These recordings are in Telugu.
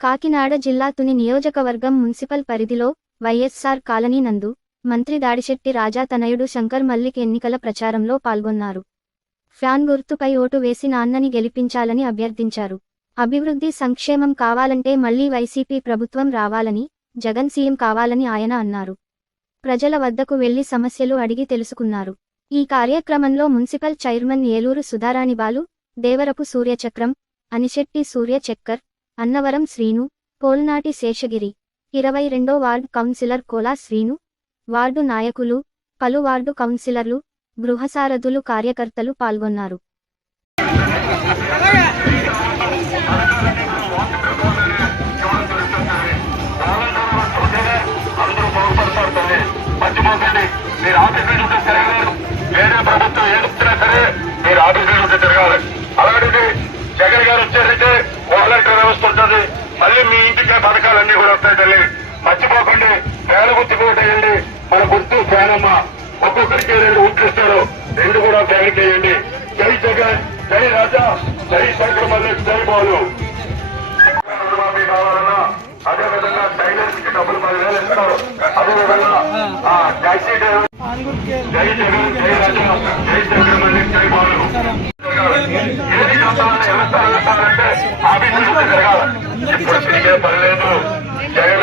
కాకినాడ జిల్లా తుని నియోజకవర్గం మున్సిపల్ పరిధిలో వైఎస్సార్ కాలనీ నందు మంత్రి దాడిశెట్టి రాజా తనయుడు శంకర్ మల్లిక్ ఎన్నికల ప్రచారంలో పాల్గొన్నారు. ఫ్యాన్ గుర్తుపై ఓటు వేసి నాన్నని గెలిపించాలని అభ్యర్థించారు. అభివృద్ధి సంక్షేమం కావాలంటే మళ్ళీ వైసీపీ ప్రభుత్వం రావాలని జగన్ సీఎం కావాలని ఆయన అన్నారు. ప్రజల వద్దకు వెళ్ళి సమస్యలు అడిగి తెలుసుకున్నారు. ఈ కార్యక్రమంలో మున్సిపల్ చైర్మన్ ఏలూరు సుధారాణిబాలు దేవరపు సూర్యచక్రం అనిశెట్టి సూర్యచక్కర్ అన్నవరం శ్రీను పోల్నాటి శేషగిరి ఇరవై రెండో ward councillor Kola Srinu ward నాయకులు పలు వార్డు కౌన్సిలర్లు గృహసారథులు కార్యకర్తలు పాల్గొన్నారు. ప్రభుత్వం ఏడుస్తున్నా సరే మీరు ఆఫీసుల చుట్టూ తిరగాలి. అలాంటిది జగన్ గారు వచ్చారంటే వాలంటీర్ వ్యవస్థ ఉంటుంది మళ్ళీ మీ ఇంటికి పథకాలన్నీ కూడా వస్తాయి తల్లి. మర్చిపోకండి పేద గుర్తు కూడా మన గుర్తు ఫ్యానమ్మ. ఒక్కొక్కరికి రెండు ఓట్లు ఇస్తారు. రెండు కూడా ఫ్యాన్ చేయండి జై జగన్ జై రాజా జై శంకర్ మల్లి జై బాలు. రుణమాఫీ కావాలన్నా అదే విధంగా కి డబ్బులు పదివేలు ఇస్తారు. అదేవిధంగా జై జగన్. జై రాజా జై ఏది ఇప్పుడు జగన్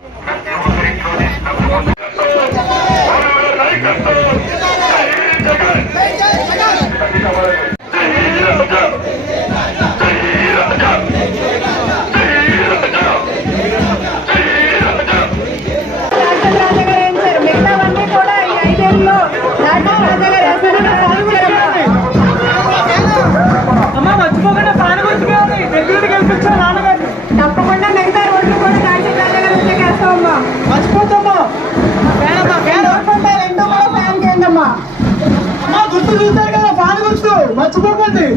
గుర్తు చూస్తారు కదా ఫ్యాన్ గుర్తు. మర్చిపోకండి.